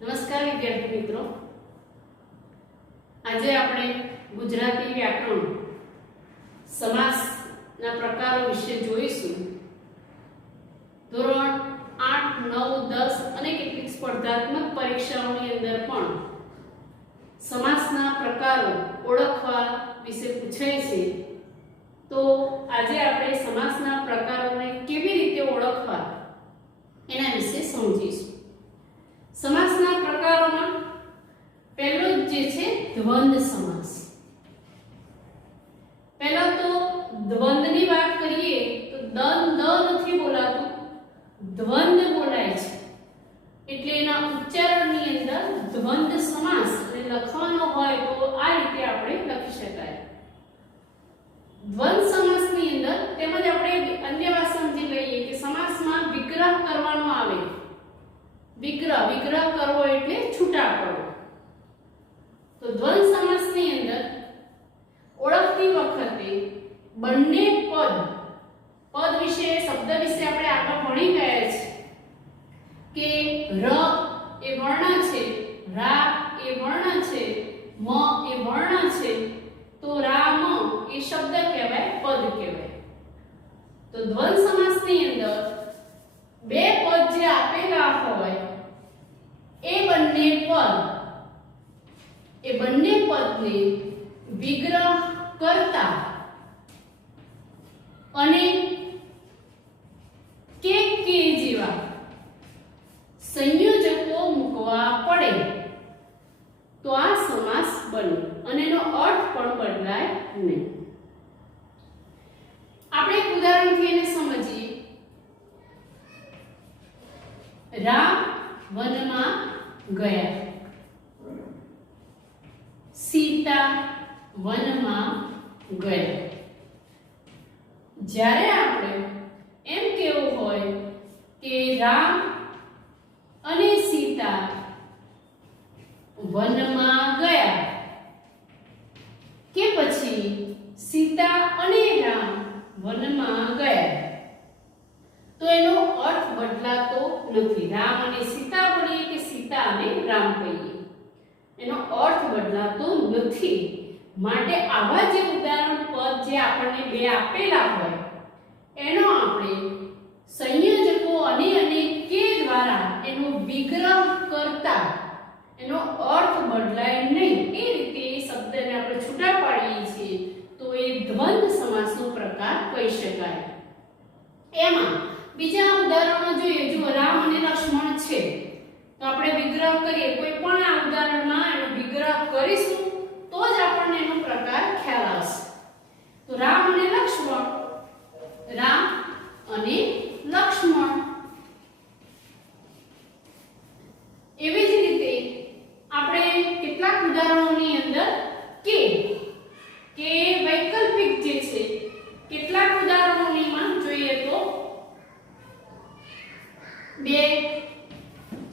નમસ્કાર વિદ્યાર્થી મિત્રો, આજે આપણે ગુજરાતી વ્યાકરણ સમાસના પ્રકારો વિશે જોઈશું. ધોરણ 8, 9, 10 અને કેટલીક સ્પર્ધાત્મક પરીક્ષાઓની અંદર પણ સમાસના પ્રકારો ઓળખવા વિશે પૂછાય છે. તો આજે આપણે સમાસના પ્રકારોને કેવી રીતે ઓળખવા એના વિશે સમજીશું. સમાસના પ્રકારોમાં પહેલો જે છે દ્વંદ્વ સમાસ. પહેલા તો દ્વંદ્વની વાત કરીએ તો દ નથી બોલાતું, દ્વંદ્વ બોલાય છે. એટલે એના ઉચ્ચારણની અંદર દ્વંદ્વ સમાસ અને લખવાનો હોય તો આ રીતે આપણે લખી શકાય. દ્વંદ્વ સમાસની અંદર તેમજ આપણે અન્ય વાત સમજી લઈએ કે સમાસમાં વિગ્રહ કરવાનો આવે. વિગ્રહ કરવો એટલે છૂટા પડવો. તો દ્વંદ્વ સમાસની અંદર ઓળખતી વખતે બંને પદ વિશે શબ્દ વિશે આપણે આગળ ભણી ગયા છે કે ર એ વર્ણ છે, રા એ વર્ણ છે, મ એ વર્ણ છે. તો રામ એ શબ્દ કહેવાય, પદ કહેવાય. તો દ્વંદ્વ સમાસની અંદર બે પદ જે આપેલા હોય એ બંને પદને વિગ્રહ કરતા અને કે જેવા સંયોજકો મૂકવા પડે તો આ સમાસ બને અને એનો અર્થ પણ બદલાય નહીં. આપણે એક ઉદાહરણથી એને સમજીએ. રામ વનમાં ગયા, સીતા વનમાં ગયા. જ્યારે આપણે એમ કહેવું હોય કે રામ અને સીતા વનમાં ગયા કે પછી સીતા અને રામ વનમાં ગયા, તો એનો અર્થ બદલાતો નથી. રામ અને સીતા બોલીએ કે સીતા અને રામ કહીએ, એનો અર્થ બદલાતો નથી. માટે આવા જે ઉદાહરણ પદ જે આપણને બે આપેલા હોય એનો આપણે સંયોજકો અને કે દ્વારા એનો વિગ્રહ કરતા એનો અર્થ બદલાય નહીં એ રીતે એ શબ્દને આપણે છૂટા પાડીએ છીએ તો એ દ્વંદ્વ સમાસનો પ્રકાર કહી શકાય. એમાં બીજા ઉદાહરણો જોઈએ. જો રામ અને લક્ષ્મણ છે તો આપણે વિગ્રહ કરીએ, કોઈ પણ આ ઉદાહરણમાં એનો વિગ્રહ કરીશું તો જ આપણને એનો પ્રકાર ખ્યાલ આવશે. તો રામ અને લક્ષ્મણ, રામ અને લક્ષ્મણ. એવી જ રીતે આપણે કેટલાક ઉદાહરણોની અંદર કે વૈકલ્પિક જે છે કેટલાક ઉદાહરણોમાં જોઈએ તો 2,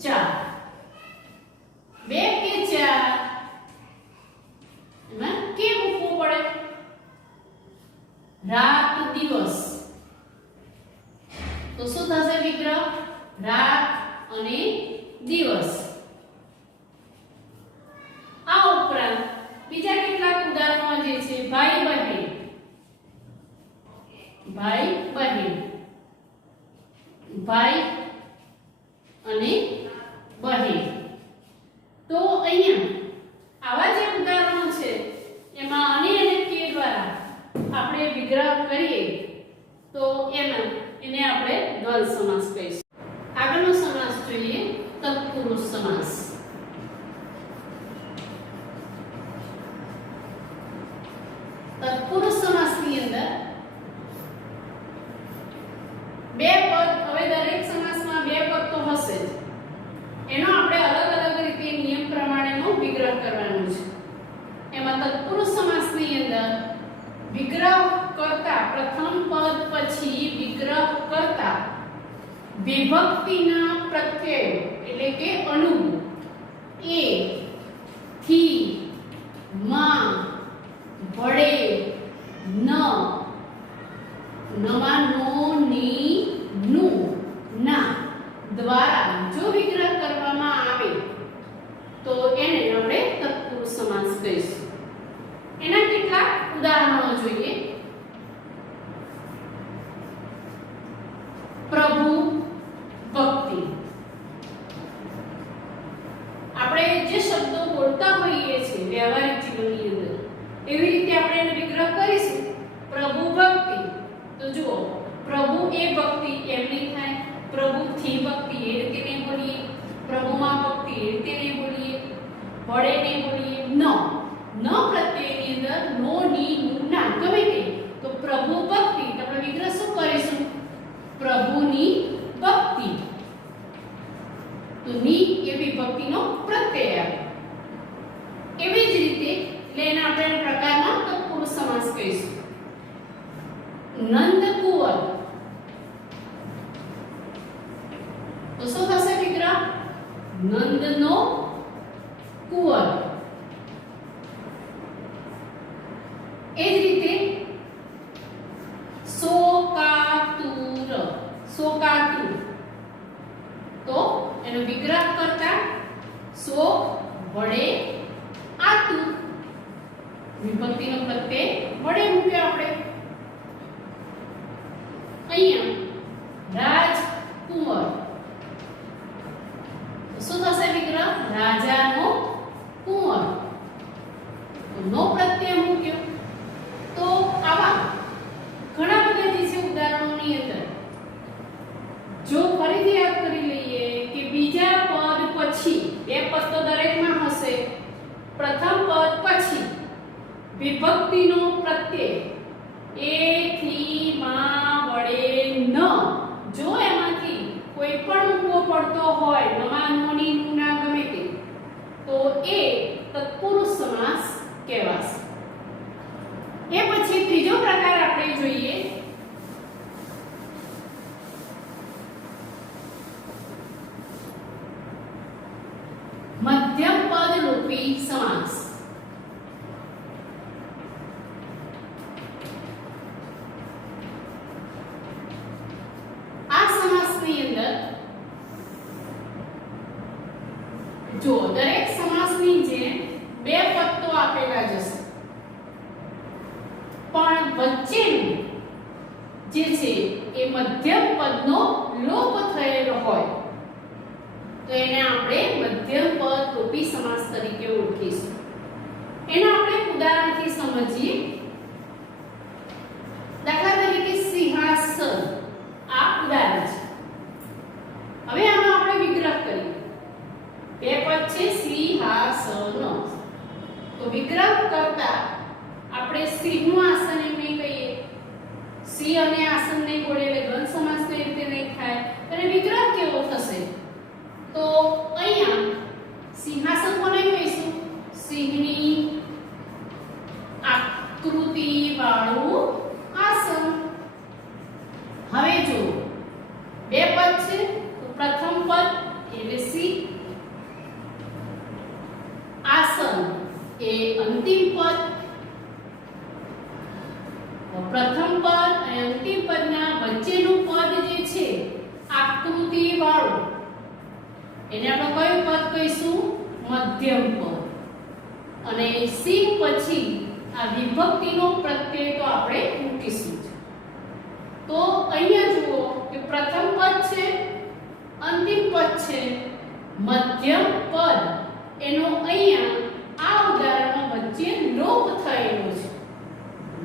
4, 2 કે 4 એમાં કે મૂકવું પડે. રાત દિવસ તો શું થશે વિગ્રહ? રાત અને દિવસ. આ ઉપરાંત બીજા કેટલાક ઉદાહરણો જે છે ભાઈ બહેન, ભાઈ અને બહેન. તો અહીંયા આવા જે ઉદાહરણો છે એમાં અને કે દ્વારા આપણે વિગ્રહ કરીએ તો એને આપણે દ્વંદ્વ સમાસ કહીશું. આગળનો સમાસ જોઈએ તત્પુરુષ સમાસ. તત્પુરુષ સમાસની અંદર બે પદ, હવે દરેક સમાસમાં બે પદ તો હશે જ, એનો આપણે અલગ અલગ રીતે નિયમ પ્રમાણેનો વિગ્રહ કરવાનો છે. એમાં તત્પુરુષ સમાસની અંદર વિગ્રહ કરતા પ્રથમ પદ પછી વિગ્રહ કરતા વિભક્તિના પ્રત્યયો એટલે કે અણુ એ, થી, માં, વડે, નવા, નો, ની, નું, ના દ્વારા જો વિગ્રહ કરવામાં આવે કહીશું. એના કેટલાક ઉદાહરણો જોઈએ. પ્રભુ ભક્તિ. આપણે જે શબ્દો બોલતા હોઈએ છીએ વ્યવહારિક જીવનની અંદર એવી રીતે આપણે એનો વિગ્રહ કરીશું. પ્રભુ ભક્તિ. તો જુઓ, પ્રભુ એ ભક્તિ એમ નહીં થાય. પ્રભુથી ભક્તિ એ રીતે નહીં બોલીએ. પ્રભુમાં ભક્તિ એ રીતે નહીં બોલીએ. વડે નહીં બોલીએ. ન પ્રત્યેની અંદર નો ની નું ના ગમે તે. તો પ્રભુ ભક્તિ તો આપણે વિગ્રહ શું કરીશું? પ્રભુની ભક્તિ. તો ની એ વિભક્તિનો પ્રત્યય આવે. એવી જ રીતે એટલે એના આપણે પ્રકારના તત્પુરુષ સમાસ કહીશું. નંદ કુંવર. તો શું થશે વિગ્રહ? નંદનો કુંવર. એ જ રીતે શોકાતુર. શોકાતુર. તો એનો વિગ્રહ કરતા સો વડે આતુર. વિભક્તિનો પ્રત્યય વડે મૂક્યો આપણે. અહીંયા રાજકુંવર. શું થશે વિગ્રહ? રાજાનો કુંવર. નો પ્રત્યય મૂક્યો. તો આવા ઘણા બધા જે છે ઉદાહરણોની અંદર જો ફરીથી યાદ કરી લઈએ કે બીજા પદ પછી બે પદ તો દરેકમાં હશે. પ્રથમ પદ પછી વિભક્તિનો પ્રત્યય એ થી માં વડે ન જો એમાંથી કોઈ પણ મૂકવો પડતો હોય, નમા નોની નું ના ગમે તે, તો એ તત્પુરુષ સમાસ કહેવાશે. એ પછી ત્રીજો પ્રકાર આપણે જોઈએ મધ્યમ પદ લોપી સમાસ. આ સમાસની અંદર જો દરેક સમાસની જેમ બે પદ તો આપેલા જ હશે, પણ વચ્ચેનું જે છે એ મધ્યમ પદનો લોપ થયેલો હોય તો એને આપણે મધ્યમ પદ લોપી સમાસ તરીકે ઓળખીશું. એના આપણે ઉદાહરણથી સમજીએ. દાખલા તરીકે સિંહાસન. આ ઉદાહરણ છે. હવે આનો આપણે વિગ્રહ કરીએ. બે પદ છે સિંહાસન. તો વિગ્રહ કરતા આપણે સિંહનું આસન એમ નહીં કહીએ. સિંહ અને આસન નહીં બોલે એટલે દ્વંદ સમાસ તો એ રીતે નહીં થાય. અને વિગ્રહ કેવો થશે? તો અહીંયા સિંહાસન કોને કહીશું? સિંહની આકૃતિ વાળું આસન. હવે જો બે પદ છે તો પ્રથમ પદ એટલે સિંહ, આસન એ અંતિમ પદ. પ્રથમ પદ અને અંતિમ પદના વચ્ચેનું પદ જે છે આકૃતિ વાળું એને આપણે કયું પદ કહીશું? મધ્યમ પદ. અને સિંહ પછી આ વિભક્તિનો પ્રત્યય તો આપણે મૂકીશું. તો અહીંયા જુઓ કે પ્રથમ પદ છે, અંતિમ પદ છે, મધ્યમ પદ એનો અહીંયા આ ઉદાહરણમાં વચ્ચે લોપ થયેલો છે.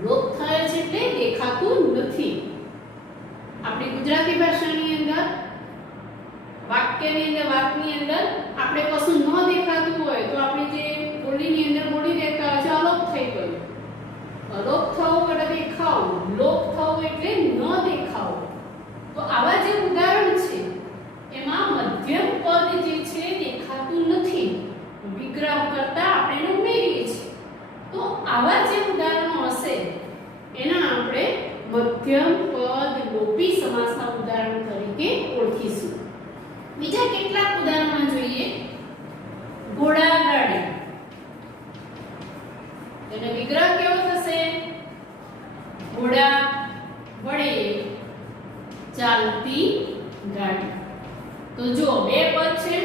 લોપ થયો છે એટલે દેખાતું નથી. આપણી ગુજરાતી ભાષાની અંદર વાક્યની અંદર વાતની અંદર આપણે કશું ન દેખાતું હોય તો આપણે જે બોલીની અંદર બોલી દેતા હોય છે અલોપ થઈ ગયું. અલોપ થવું એટલે દેખાવું, લોપ થવું એટલે ન દેખાવું. તો આવા જે ઉદાહરણ છે એમાં મધ્યમ પદ જે છે દેખાતું નથી. વિગ્રહ કરતા આપણે એને ઉમેરીએ છીએ. તો આવા જે ઉદાહરણો હશે એના આપણે મધ્યમ પદ લોપી સમાસના ઉદાહરણ તરીકે ઓળખીશું. બીજા કેટલાક ઉદાહરણો જોઈએ. ઘોડાગાડી. એનો વિગ્રહ કેવો થશે? ઘોડા વડે ચાલતી ગાડી. તો જો બે પદ છે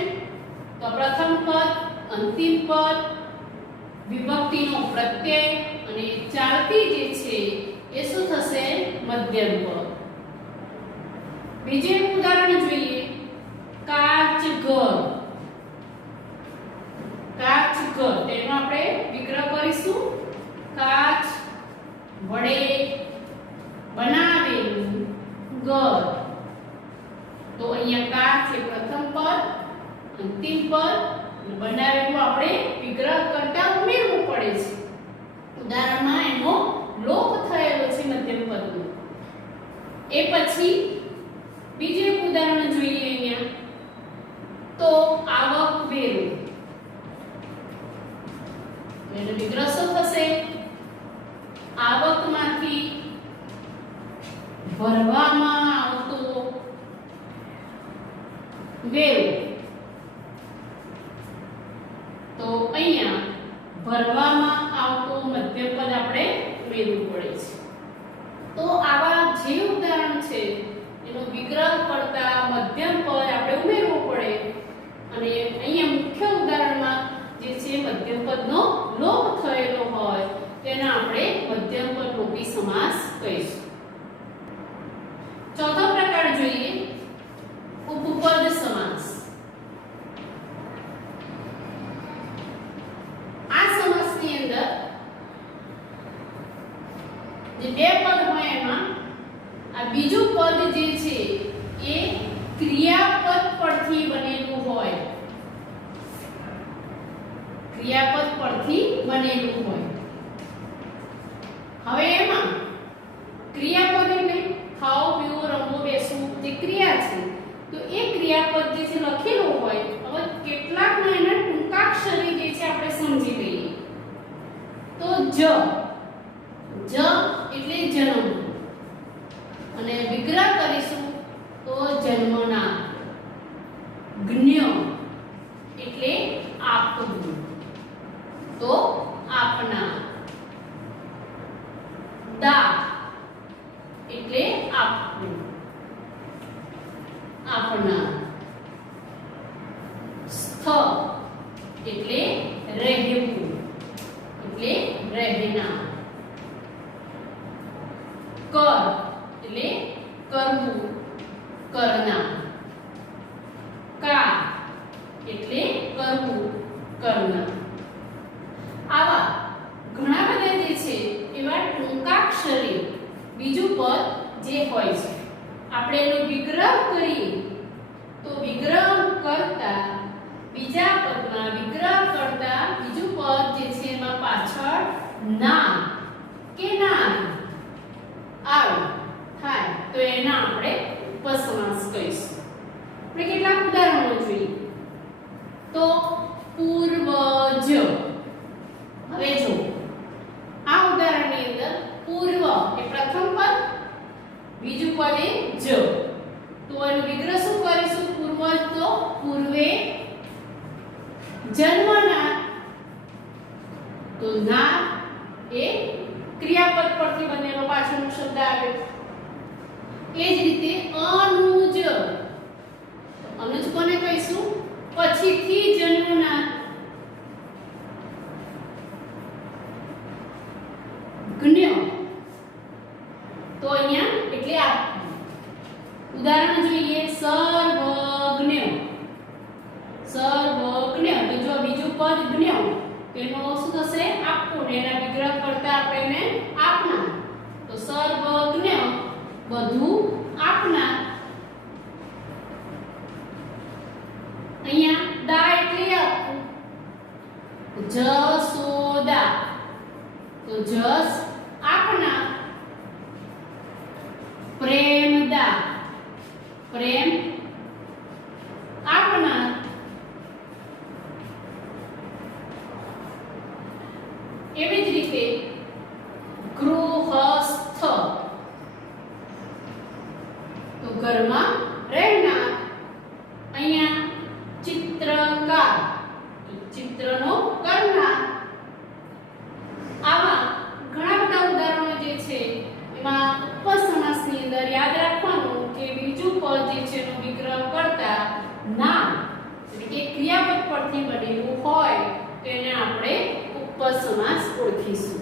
તો પ્રથમ પદ, અંતિમ પદ, વિભક્તિનો પ્રત્યય અને ચાલતી જે છે એ શું થશે? મધ્યમ પદ. બીજું એક ઉદાહરણ જોઈએ. કાચ ઘર. કાચ ઘર તેનો આપણે વિગ્રહ કરીશું. કાચ વડે બનાવેલું ઘર. તો અહીંયા કાચ એ પ્રથમ પદ, અંતિમ પદ, બનાવેલું આપણે વિગ્રહ કરતા ઉમેરવું પડે છે. ઉદાહરણમાં એનો લોપ થયેલો છે મધ્યમ પદનો. એ પછી બીજું એક ઉદાહરણ જોઈએ અહીંયા. તો આવક વેરો. એનો વિગ્રહ શું થશે? આવકમાંથી ભરવામાં આવતો વેરો. તો અહીંયા ભરવામાં આવતો મધ્યમ પદ આપણે ઉમેરવું પડે છે. તો આવા જે ઉદાહરણ છે એનો વિગ્રહ કરતા મધ્યમ પદ આપણે ઉમેરવું પડે. અને અહીંયા મુખ્ય ઉદાહરણમાં જે છે મધ્યમ પદનો લોપ થયેલો હોય તેને આપણે મધ્યમ પદ લોપી સમાસ કહીશું. ચોથો પ્રકાર જોઈએ ઉપપદ સમાસ. આ સમાસની અંદર જે બે પદ હોય એમાં આ બીજું પદ જે છે એ ક્રિયાપદ પરથી બનેલું હોય. ક્રિયાપદ પરથી બનેલું હોય. હવે એમાં ક્રિયાપદ એટલે ખાઓ, પીવો, રમવો, બેસવું જે ક્રિયા છે તો એ ક્રિયાપદ જે છે લખેલું હોય. હવે કેટલાકમાં એના ટૂંકાક્ષરી જે છે આપણે સમજી લઈએ. તો જ એટલે જન્મ અને વિગ્રહ કરીશું તો જન્મના. જ્ઞ એટલે આપવું તો આપના. દા એટલે આપવું આપના. સ્થ એટલે રહેવું એટલે રહેના. કર એટલે કરવું કરના. કા એટલે કરવું કરના. આવા ઘણા બધા જે છે એવા ટૂંકાક્ષરી બીજું પદ જે હોય છે આપણે એનો વિગ્રહ કરીએ તો વિગ્રહ કરતા બીજા પદમાં વિગ્રહ કરતા બીજું પદ જે છે એમાં પાછળ ના કે ના આવે થાય તો એના આપણે ઉપસમાસ કહીશું. આપણે કેટલાક ઉદાહરણો જોઈએ. તો પૂર્વજ. હવે જો આ ઉદાહરણની અંદર પૂર્વ એ પ્રથમ પદ, બીજું પદ એ જ. તો એનો વિગ્રહ શું કરીશું? પૂર્વજ તો પૂર્વે જન્મના. તો ના એ ક્રિયાપદ પરથી બનેલો પાછળનો શબ્દ આવ્યો. એ જ રીતે અનુજ. અનુજ કોને કહીશું? પછીથી જન્મના. જ્ઞ તો અહીંયા એટલે આ ઉદાહરણ જોઈએ. સર્વજ્ઞ. સર્વજ્ઞ તો જો બીજું પદ જ્ઞ તેનો શું થશે? આપવું. એના વિગ્રહ કરતા આપણે એને આપના. તો સર્વજ્ઞ બધું આપના. અહીંયા દા એટલે આપવું. જસોદા તો જસ આપના. પ્રેમદા પ્રેમ આપના. એવી જ રીતે ગૃહસ્થ તો ઘરમાં રહેનાર. અહીંયા ચિત્રકાર ચિત્રનો કરનાર. આવા ઘણા બધા ઉદાહરણો જે છે એમાં ઉપસમાસની અંદર યાદ રાખવાનું કે બીજું પદ જે છે એનો વિગ્રહ કરતા નામ એટલે કે ક્રિયાપદ પરથી બનેલું હોય તેને આપણે સમાસ ઓળખીશું.